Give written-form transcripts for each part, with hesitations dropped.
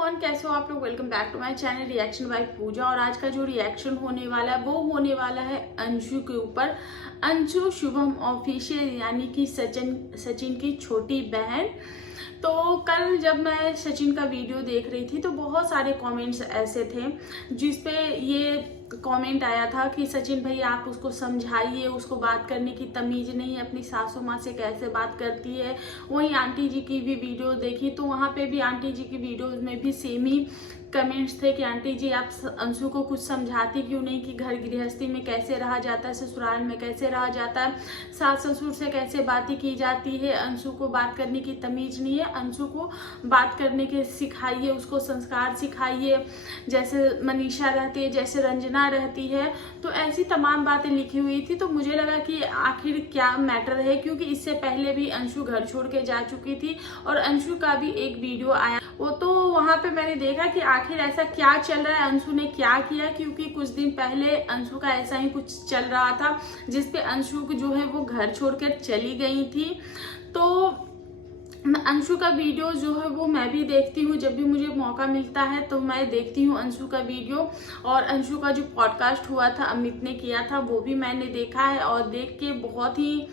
Everyone, कैसे हो आप लोग। Welcome back to my channel reaction by Pooja. और आज का जो रिएक्शन होने वाला है वो होने वाला है अंशु के ऊपर। अंशु शुभम ऑफिशियल यानी कि सचिन की छोटी बहन। तो कल जब मैं सचिन का वीडियो देख रही थी तो बहुत सारे कमेंट्स ऐसे थे जिसपे ये कमेंट आया था कि सचिन भाई आप उसको समझाइए, उसको बात करने की तमीज नहीं, अपनी सासू माँ से कैसे बात करती है। वहीं आंटी जी की भी वीडियो देखी तो वहाँ पे भी आंटी जी की वीडियोस में भी सेम ही कमेंट्स थे कि आंटी जी आप अंशु को कुछ समझाती क्यों नहीं कि घर गृहस्थी में कैसे रहा जाता है, ससुराल में कैसे रहा जाता है, सास ससुर से कैसे बातें की जाती है। अंशु को बात करने की तमीज नहीं है, अंशु को बात करने के सिखाइए, उसको संस्कार सिखाइए, जैसे मनीषा रहती है, जैसे रंजना रहती है। तो ऐसी तमाम बातें लिखी हुई थी। तो मुझे लगा कि आखिर क्या मैटर है, क्योंकि इससे पहले भी अंशु घर छोड़ के जा चुकी थी और अंशु का भी एक वीडियो आया वो, तो वहां पे मैंने देखा कि आखिर ऐसा क्या चल रहा है, अंशु ने क्या किया। क्योंकि कुछ दिन पहले अंशु का ऐसा ही कुछ चल रहा था जिसपे अंशु जो है वो घर छोड़कर चली गई थी। तो अंशु का वीडियो जो है वो मैं भी देखती हूँ, जब भी मुझे मौका मिलता है तो मैं देखती हूँ अंशु का वीडियो। और अंशु का जो पॉडकास्ट हुआ था, अमित ने किया था, वो भी मैंने देखा है और देख के बहुत ही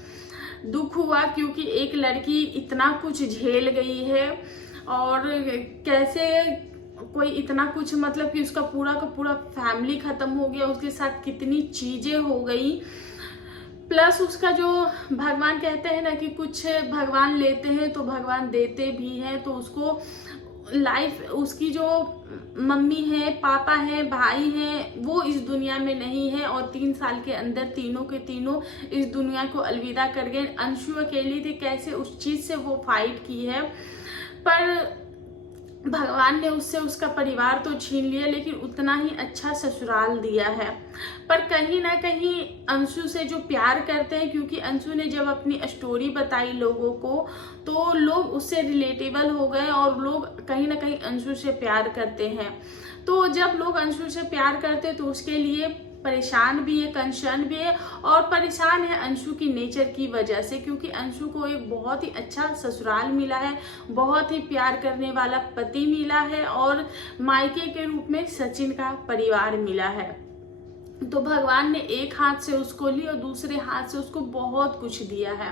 दुख हुआ, क्योंकि एक लड़की इतना कुछ झेल गई है और कैसे कोई इतना कुछ, मतलब कि उसका पूरा का पूरा फैमिली खत्म हो गया, उसके साथ कितनी चीजें हो गई। प्लस उसका जो भगवान कहते हैं ना कि कुछ भगवान लेते हैं तो भगवान देते भी हैं। तो उसको लाइफ, उसकी जो मम्मी है, पापा है, भाई है, वो इस दुनिया में नहीं है और 3 साल के अंदर तीनों के तीनों इस दुनिया को अलविदा कर गए। अंशु अकेली थी, कैसे उस चीज से वो फाइट की है, पर भगवान ने उससे उसका परिवार तो छीन लिया लेकिन उतना ही अच्छा ससुराल दिया है। पर कहीं ना कहीं अंशु से जो प्यार करते हैं, क्योंकि अंशु ने जब अपनी स्टोरी बताई लोगों को तो लोग उससे रिलेटेबल हो गए और लोग कहीं ना कहीं अंशु से प्यार करते हैं। तो जब लोग अंशु से प्यार करते हैं तो उसके लिए परेशान भी है, कंसर्न भी है। और परेशान है अंशु की नेचर की वजह से, क्योंकि अंशु को एक बहुत ही अच्छा ससुराल मिला है, बहुत ही प्यार करने वाला पति मिला है और मायके के रूप में सचिन का परिवार मिला है। तो भगवान ने एक हाथ से उसको ली और दूसरे हाथ से उसको बहुत कुछ दिया है।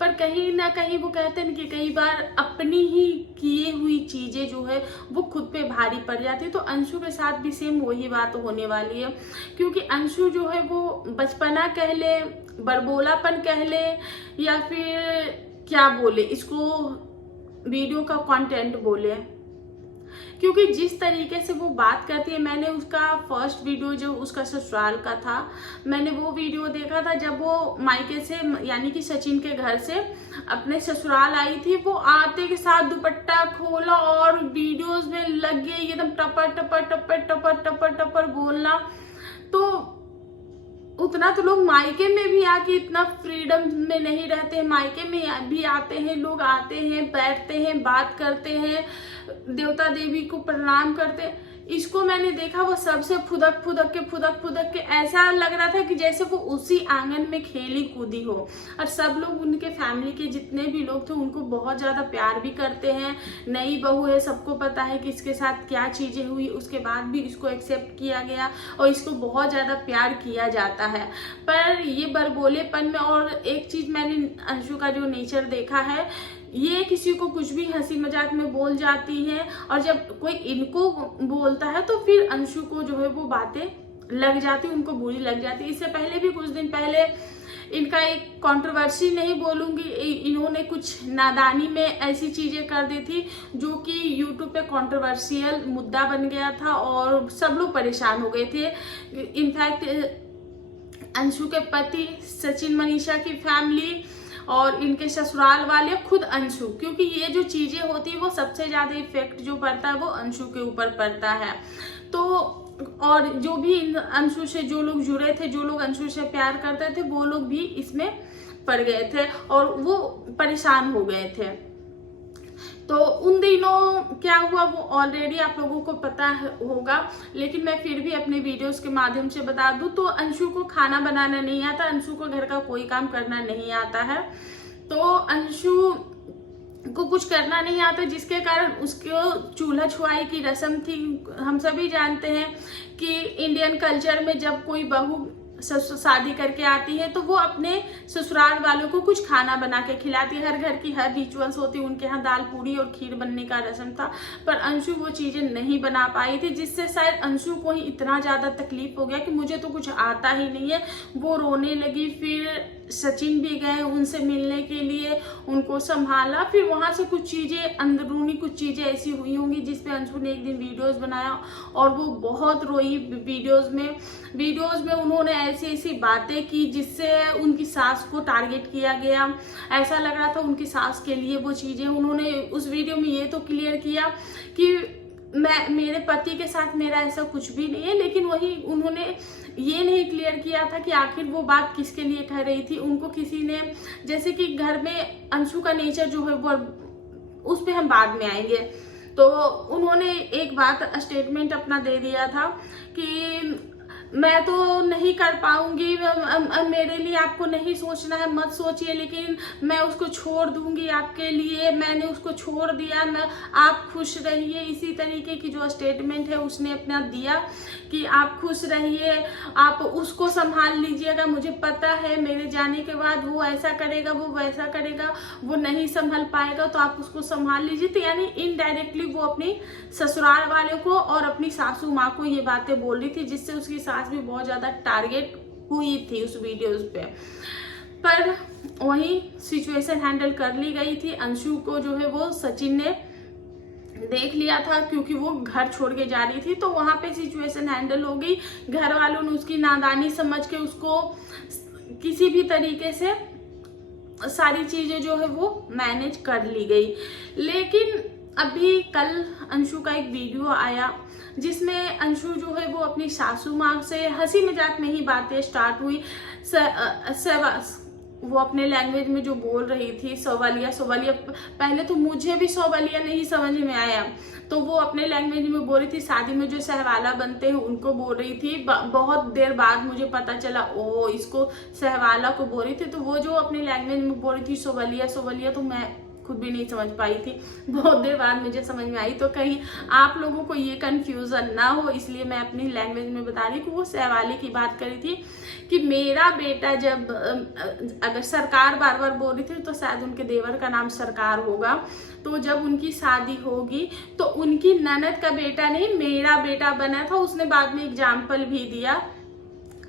पर कहीं ना कहीं वो कहते हैं कि कई बार अपनी ही किए हुई चीजें जो है वो खुद पे भारी पड़ जाती है। तो अंशु के साथ भी सेम वही बात होने वाली है, क्योंकि अंशु जो है वो बचपना कह ले, बड़बोलापन कह ले, या फिर क्या बोले इसको, वीडियो का कंटेंट बोले, क्योंकि जिस तरीके से वो बात करती है। मैंने उसका फर्स्ट वीडियो जो उसका ससुराल का था, मैंने वो वीडियो देखा था जब वो मायके से यानी कि सचिन के घर से अपने ससुराल आई थी। वो आते के साथ दुपट्टा खोला और वीडियोस में लग गई एकदम टपर टपर टपर टपर टपर टपर बोलना। तो उतना तो लोग मायके में भी आके इतना फ्रीडम में नहीं रहते हैं। मायके में भी आते हैं लोग, आते हैं, बैठते हैं, बात करते हैं, देवता देवी को प्रणाम करते हैं। इसको मैंने देखा वो सबसे फुदक फुदक के ऐसा लग रहा था कि जैसे वो उसी आंगन में खेली कूदी हो। और सब लोग, उनके फैमिली के जितने भी लोग थे, उनको बहुत ज्यादा प्यार भी करते हैं। नई बहू है, सबको पता है कि इसके साथ क्या चीजें हुई, उसके बाद भी इसको एक्सेप्ट किया गया और इसको बहुत ज्यादा प्यार किया जाता है। पर ये बरबोलेपन में, और एक चीज मैंने अंशु का जो नेचर देखा है, ये किसी को कुछ भी हंसी मजाक में बोल जाती है और जब कोई इनको बोलता है तो फिर अंशु को जो है वो बातें लग जाती, उनको बुरी लग जाती। इससे पहले भी कुछ दिन पहले इनका एक कंट्रोवर्सी नहीं बोलूंगी, इन्होंने कुछ नादानी में ऐसी चीजें कर दी थी जो कि यूट्यूब पे कंट्रोवर्शियल मुद्दा बन गया था और सब लोग परेशान हो गए थे। इनफैक्ट अंशु के पति, सचिन मनीषा की फैमिली और इनके ससुराल वाले, खुद अंशु, क्योंकि ये जो चीजें होती है वो सबसे ज्यादा इफेक्ट जो पड़ता है वो अंशु के ऊपर पड़ता है। तो और जो भी अंशु से जो लोग जुड़े थे, जो लोग अंशु से प्यार करते थे, वो लोग भी इसमें पड़ गए थे और वो परेशान हो गए थे। तो उन दिनों क्या हुआ वो ऑलरेडी आप लोगों को पता होगा, लेकिन मैं फिर भी अपने वीडियोस के माध्यम से बता दूं। तो अंशु को खाना बनाना नहीं आता, अंशु को घर का कोई काम करना नहीं आता है। तो अंशु को कुछ करना नहीं आता, जिसके कारण उसको चूल्हा छुआई की रस्म थी। हम सभी जानते हैं कि इंडियन कल्चर में जब कोई बहू शादी करके आती है तो वो अपने ससुराल वालों को कुछ खाना बना के खिलाती है। हर घर की हर रिचुअल्स होती है, उनके यहाँ दाल पूड़ी और खीर बनने का रस्म था, पर अंशु वो चीजें नहीं बना पाई थी, जिससे शायद अंशु को ही इतना ज्यादा तकलीफ हो गया कि मुझे तो कुछ आता ही नहीं है। वो रोने लगी। फिर सचिन भी गए उनसे मिलने के लिए, उनको संभाला। फिर वहां से कुछ चीजें अंदरूनी कुछ चीजें ऐसी हुई होंगी जिसपे अंशु ने एक दिन वीडियोस बनाया और वो बहुत रोई। वीडियोस में उन्होंने ऐसी ऐसी बातें की जिससे उनकी सास को टारगेट किया गया। ऐसा लग रहा था उनकी सास के लिए वो चीजें। उन्होंने उस वीडियो में ये तो क्लियर किया कि मेरे पति के साथ मेरा ऐसा कुछ भी नहीं है, लेकिन वही उन्होंने ये नहीं क्लियर किया था कि आखिर वो बात किसके लिए कह रही थी। उनको किसी ने, जैसे कि घर में अंशु का नेचर जो है वो, उस पर हम बाद में आएंगे, तो उन्होंने एक बात स्टेटमेंट अपना दे दिया था कि मैं तो नहीं कर पाऊंगी, मेरे लिए आपको नहीं सोचना है, मत सोचिए, लेकिन मैं उसको छोड़ दूंगी आपके लिए, मैंने उसको छोड़ दिया, मैं आप खुश रहिए। इसी तरीके की जो स्टेटमेंट है उसने अपना दिया कि आप खुश रहिए, आप उसको संभाल लीजिएगा, मुझे पता है मेरे जाने के बाद वो ऐसा करेगा, वो वैसा करेगा, वो नहीं संभल पाएगा, तो आप उसको संभाल लीजिए। तो यानी इनडायरेक्टली वो अपनी ससुराल वाले को और अपनी सासू माँ को ये बातें बोल रही थी, जिससे उसकी सास भी बहुत ज्यादा टारगेट हुई थी उस वीडियोस पे। पर वही सिचुएशन हैंडल कर ली गई थी। अंशु को जो है वो सचिन ने देख लिया था, क्योंकि वो घर छोड़ के जा रही थी, तो वहां पे सिचुएशन हैंडल हो गई। घर वालों ने उसकी नादानी समझ के उसको किसी भी तरीके से सारी चीजें जो है वो मैनेज कर ली गई। लेकिन अभी कल अंशु का एक वीडियो आया जिसमें अंशु जो है वो अपनी सासू माँ से हंसी मजाक में ही बातें स्टार्ट हुई। वो अपने लैंग्वेज में जो बोल रही थी सवालिया, पहले तो मुझे भी सवालिया नहीं समझ में आया, तो वो अपने लैंग्वेज में बोल रही थी। शादी में जो सहवाला बनते हैं उनको बोल रही थी। बहुत देर बाद मुझे पता चला ओ इसको सहवाला को बोल रही थी। तो वो जो अपने लैंग्वेज में बोल रही थी सवालिया, तो मैं खुद भी नहीं समझ पाई थी, बहुत देर बाद मुझे समझ में आई। तो कहीं आप लोगों को ये कंफ्यूजन ना हो, इसलिए मैं अपनी लैंग्वेज में बता रही हूँ। वो सहवाले की बात करी थी कि मेरा बेटा जब, अगर सरकार बार बार बोल रही थी तो शायद उनके देवर का नाम सरकार होगा, तो जब उनकी शादी होगी तो उनकी ननद का बेटा नहीं मेरा बेटा बना था। उसने बाद में एग्जाम्पल भी दिया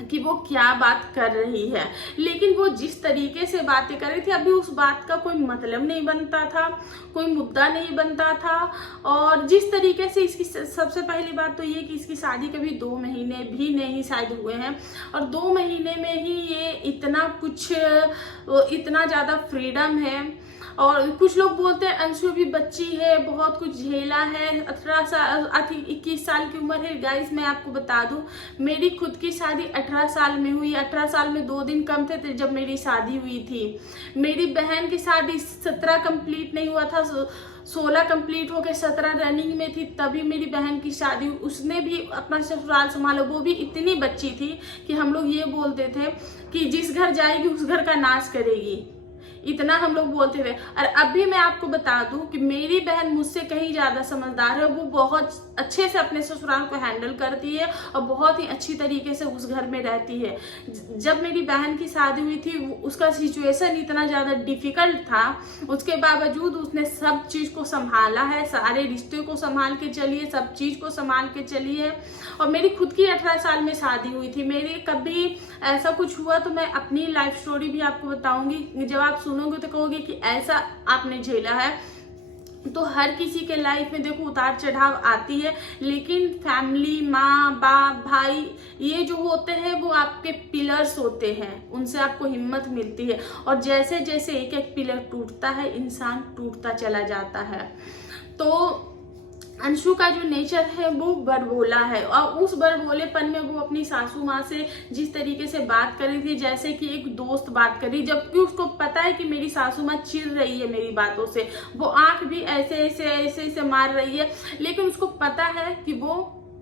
कि वो क्या बात कर रही है, लेकिन वो जिस तरीके से बातें कर रही थी अभी उस बात का कोई मतलब नहीं बनता था, कोई मुद्दा नहीं बनता था। और जिस तरीके से इसकी, सबसे पहली बात तो ये कि इसकी शादी के भी 2 महीने भी नहीं शायद हुए हैं, और 2 महीने में ही ये इतना कुछ, इतना ज्यादा फ्रीडम है। और कुछ लोग बोलते हैं अंशु भी बच्ची है, बहुत कुछ झेला है, 21 साल की उम्र है। गाइस मैं आपको बता दूं, मेरी खुद की शादी 18 साल में हुई। 18 साल में 2 दिन कम थे जब मेरी शादी हुई थी। मेरी बहन की शादी 17 कंप्लीट नहीं हुआ था, 16 कंप्लीट होकर 17 रनिंग में थी, तभी मेरी बहन की शादी। उसने भी अपना ससुराल संभाला, वो भी इतनी बच्ची थी कि हम लोग ये बोलते थे कि जिस घर जाएगी उस घर का नाश करेगी, इतना हम लोग बोलते थे। और अभी मैं आपको बता दूं कि मेरी बहन मुझसे कहीं ज्यादा समझदार है, वो बहुत अच्छे से अपने ससुराल को हैंडल करती है और बहुत ही अच्छी तरीके से उस घर में रहती है। जब मेरी बहन की शादी हुई थी उसका सिचुएशन इतना ज्यादा डिफिकल्ट था, उसके बावजूद उसने सब चीज को संभाला है, सारे रिश्ते को संभाल के चलिए, सब चीज को संभाल के चलिए। और मेरी खुद की 18 साल में शादी हुई थी। मेरी कभी ऐसा कुछ हुआ तो मैं अपनी लाइफ स्टोरी भी आपको बताऊंगी, जब आप सुनोगे तो कहोगे कि ऐसा आपने झेला है। तो हर किसी के लाइफ में देखो उतार चढ़ाव आती है, लेकिन फैमिली, माँ बाप, भाई, ये जो होते हैं वो आपके पिलर्स होते हैं, उनसे आपको हिम्मत मिलती है। और जैसे जैसे एक एक पिलर टूटता है इंसान टूटता चला जाता है। तो अंशु का जो नेचर है वो बड़बोला है, और उस बड़बोलेपन में वो अपनी सासू माँ से जिस तरीके से बात कर रही थी जैसे कि एक दोस्त बात कर रही, जबकि उसको पता है कि मेरी सासू माँ चिढ़ रही है मेरी बातों से, वो आंख भी ऐसे ऐसे ऐसे ऐसे मार रही है, लेकिन उसको पता है कि वो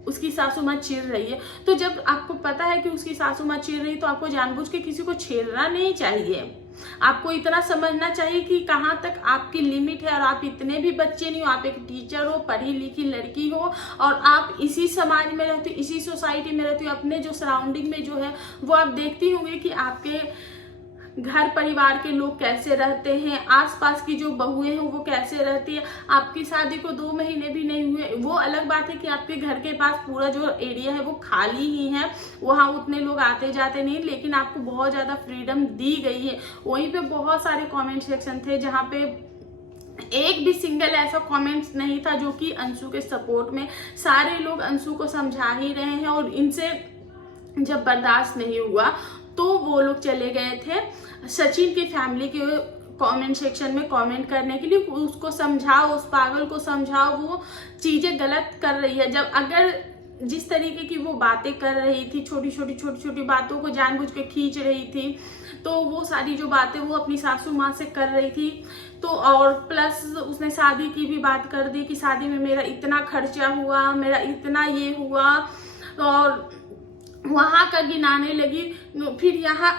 उसकी सासू माँ चिढ़ रही है, तो जब आपको पता है कि उसकी सासू माँ चिढ़ रही, तो आपको जानबूझ के किसी को छेड़ना नहीं चाहिए। आपको इतना समझना चाहिए कि कहाँ तक आपकी लिमिट है, और आप इतने भी बच्चे नहीं हो, आप एक टीचर हो, पढ़ी लिखी लड़की हो, और आप इसी समाज में रहती हो, इसी सोसाइटी में रहती हो, अपने जो सराउंडिंग में जो है वो आप देखती होंगे कि आपके घर परिवार के लोग कैसे रहते हैं, आसपास की जो बहुएं हैं वो कैसे रहती है। आपकी शादी को 2 महीने भी नहीं हुए, वो अलग बात है कि आपके घर के पास पूरा जो एरिया है वो खाली ही है, वहाँ उतने लोग आते जाते नहीं, लेकिन आपको बहुत ज़्यादा फ्रीडम दी गई है। वहीं पे बहुत सारे कमेंट सेक्शन थे जहाँ पे एक भी सिंगल ऐसा कमेंट्स नहीं था जो कि अंशु के सपोर्ट में। सारे लोग अंशु को समझा ही रहे हैं, और इनसे जब बर्दाश्त नहीं हुआ तो वो लोग चले गए थे सचिन की फैमिली के कमेंट सेक्शन में कमेंट करने के लिए। उसको समझाओ, उस पागल को समझाओ, वो चीजें गलत कर रही है। जब अगर जिस तरीके की वो बातें कर रही थी, छोटी छोटी बातों को जानबूझ के खींच रही थी, तो वो सारी जो बातें वो अपनी सासू माँ से कर रही थी, तो और प्लस उसने शादी की भी बात कर दी कि शादी में मेरा इतना खर्चा हुआ, मेरा इतना ये हुआ, और वहां का गिनाने लगी। फिर यहाँ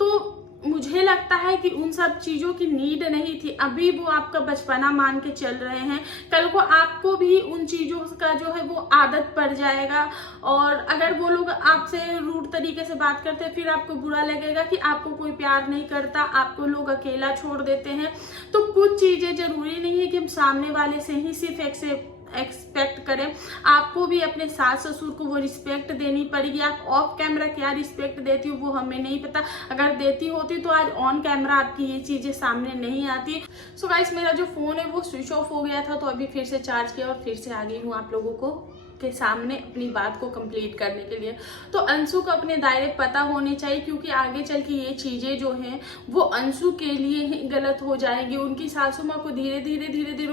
तो मुझे लगता है कि उन सब चीजों की नीड नहीं थी। अभी वो आपका बचपना मान के चल रहे हैं, कल को आपको भी उन चीजों का जो है वो आदत पड़ जाएगा, और अगर वो लोग आपसे रूड तरीके से बात करते हैं फिर आपको बुरा लगेगा कि आपको कोई प्यार नहीं करता, आपको लोग अकेला छोड़ देते हैं। तो कुछ चीजें जरूरी नहीं है कि हम सामने वाले से ही सिर्फ एक्सपेक्ट करें, आपको भी अपने सास ससुर को वो रिस्पेक्ट देनी पड़ेगी। आप ऑफ कैमरा क्या रिस्पेक्ट देती हो वो हमें नहीं पता, अगर देती होती तो आज ऑन कैमरा आपकी ये चीजें सामने नहीं आती। सो गाइस, मेरा जो फोन है वो स्विच ऑफ हो गया था, तो अभी फिर से चार्ज किया और फिर से आ गई हूँ आप लोगों को के सामने अपनी बात को कंप्लीट करने के लिए। तो अंशु को अपने दायरे पता होने चाहिए, क्योंकि आगे चल के ये चीजें जो हैं वो अंशु के लिए ही गलत हो जाएगी। उनकी सासू माँ को धीरे धीरे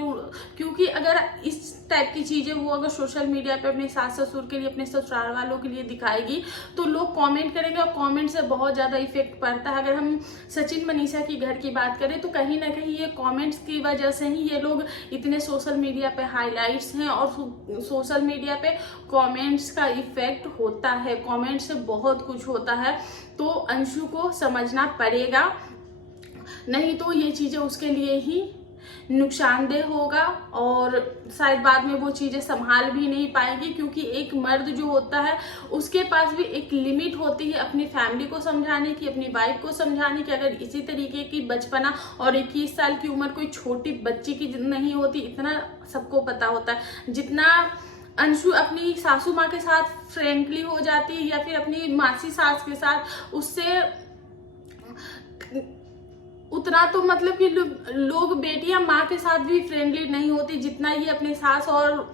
क्योंकि अगर इस टाइप की चीजें वो अगर सोशल मीडिया पे अपने सास ससुर के लिए, अपने ससुराल वालों के लिए दिखाएगी, तो लोग कमेंट करेंगे, और कमेंट से बहुत ज्यादा इफेक्ट पड़ता है। अगर हम सचिन मनीषा की घर की बात करें तो कहीं ना कहीं ये कमेंट्स की वजह से ही ये लोग इतने सोशल मीडिया पे हाईलाइट्स हैं, और सोशल मीडिया पे कमेंट्स का इफेक्ट होता है, कमेंट से बहुत कुछ होता है। तो अंशु को समझना पड़ेगा, नहीं तो ये चीजें उसके लिए ही नुकसानदेह होगा, और शायद बाद में वो चीजें संभाल भी नहीं पाएगी। क्योंकि एक मर्द जो होता है उसके पास भी एक लिमिट होती है अपनी फैमिली को समझाने की, अपनी वाइफ को समझाने की। अगर इसी तरीके की बचपना और 21 साल की उम्र कोई छोटी बच्ची की नहीं होती, इतना सबको पता होता है। जितना अंशु अपनी सासू माँ के साथ फ्रेंडली हो जाती है, या फिर अपनी मासी सास के साथ, उससे उतना तो मतलब कि लोग बेटियां माँ के साथ भी फ्रेंडली नहीं होती जितना ये अपने सास और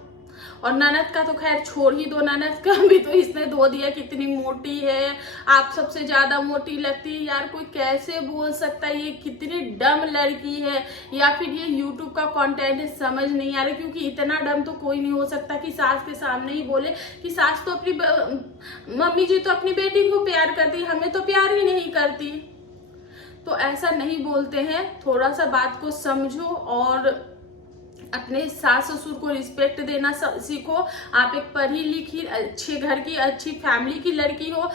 ननद का तो खैर छोड़ ही दो। ननद का भी तो इसने धो दिया, कितनी मोटी है, आप सबसे ज्यादा मोटी लगती है। यार कोई कैसे बोल सकता है ये कितनी डम लड़की है, या फिर ये यूट्यूब का कंटेंट है, समझ नहीं आ रहा। क्योंकि इतना डम तो कोई नहीं हो सकता कि सास के सामने ही बोले कि सास तो अपनी मम्मी जी तो अपनी बेटी को प्यार करती, हमें तो प्यार ही नहीं करती। तो ऐसा नहीं बोलते हैं, थोड़ा सा बात को समझो और अपने सास ससुर को रिस्पेक्ट देना सीखो। आप एक पढ़ी लिखी अच्छे घर की अच्छी फैमिली की लड़की हो,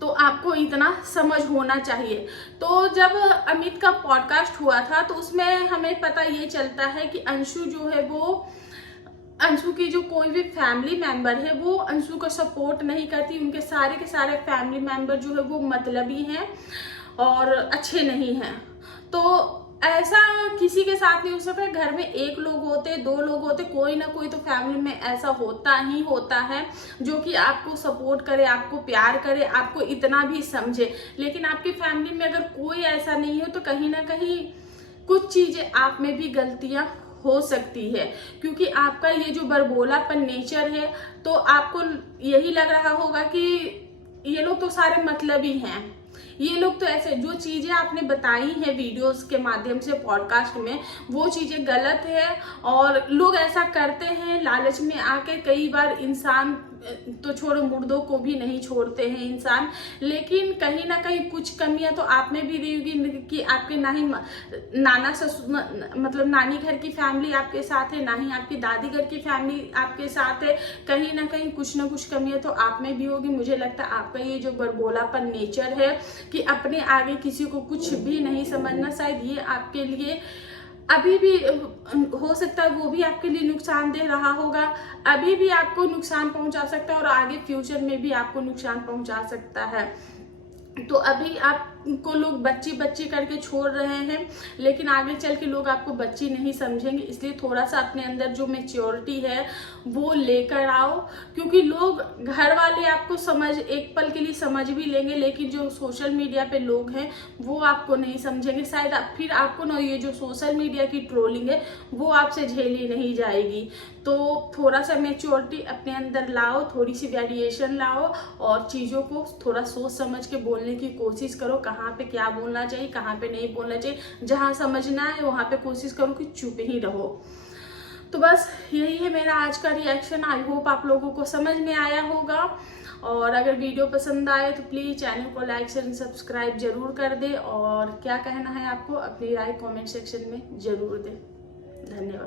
तो आपको इतना समझ होना चाहिए। तो जब अमित का पॉडकास्ट हुआ था तो उसमें हमें पता ये चलता है कि अंशु जो है वो, अंशु की जो कोई भी फैमिली मेंबर है वो अंशु को सपोर्ट नहीं करती। उनके सारे के सारे फैमिली मेंबर जो है वो मतलबी हैं और अच्छे नहीं हैं। तो ऐसा किसी के साथ नहीं हो सकता। घर में एक लोग होते, 2 लोग होते, कोई ना कोई तो फैमिली में ऐसा होता ही होता है जो कि आपको सपोर्ट करे, आपको प्यार करे, आपको इतना भी समझे। लेकिन आपकी फैमिली में अगर कोई ऐसा नहीं है तो कहीं ना कहीं कुछ चीजें आप में भी गलतियां हो सकती है। क्योंकि आपका ये जो बड़बोलापन नेचर है, तो आपको यही लग रहा होगा कि ये लोग तो सारे मतलबी हैं, ये लोग तो ऐसे। जो चीजें आपने बताई हैं वीडियोस के माध्यम से, पॉडकास्ट में, वो चीजें गलत है और लोग ऐसा करते हैं। लालच में आके कई बार इंसान तो छोड़ो, मुर्दों को भी नहीं छोड़ते हैं इंसान, लेकिन कहीं ना कहीं कुछ कमियां तो आप में भी रही होगी कि आपके ना ही नाना ससुर मतलब नानी घर की फैमिली आपके साथ है, ना ही आपकी दादी घर की फैमिली आपके साथ है। कहीं ना कहीं कुछ ना कुछ कमियां तो आप में भी होगी। मुझे लगता है आपका ये जो बड़बोलापन नेचर है कि अपने आगे किसी को कुछ भी नहीं समझना, शायद ये आपके लिए अभी भी हो सकता है वो भी आपके लिए नुकसानदेह रहा होगा, अभी भी आपको नुकसान पहुंचा सकता है और आगे फ्यूचर में भी आपको नुकसान पहुंचा सकता है। तो अभी आपको लोग बच्ची बच्ची करके छोड़ रहे हैं, लेकिन आगे चल के लोग आपको बच्ची नहीं समझेंगे। इसलिए थोड़ा सा अपने अंदर जो मैच्योरिटी है वो लेकर आओ, क्योंकि लोग घर वाले आपको एक पल के लिए समझ भी लेंगे, लेकिन जो सोशल मीडिया पे लोग हैं वो आपको नहीं समझेंगे। शायद फिर आपको ना ये जो सोशल मीडिया की ट्रोलिंग है वो आपसे झेली नहीं जाएगी। तो थोड़ा सा मैच्योरिटी अपने अंदर लाओ, थोड़ी सी वेरिएशन लाओ और चीज़ों को थोड़ा सोच समझ के बोलने की कोशिश करो। कहाँ पे क्या बोलना चाहिए, कहाँ पे नहीं बोलना चाहिए। जहाँ समझना है वहाँ पे कोशिश करो कि चुप ही रहो। तो बस यही है मेरा आज का रिएक्शन। आई होप आप लोगों को समझ में आया होगा, और अगर वीडियो पसंद आए तो प्लीज़ चैनल को लाइक शेयर सब्सक्राइब जरूर कर दे, और क्या कहना है आपको अपनी राय कमेंट सेक्शन में जरूर दें। धन्यवाद।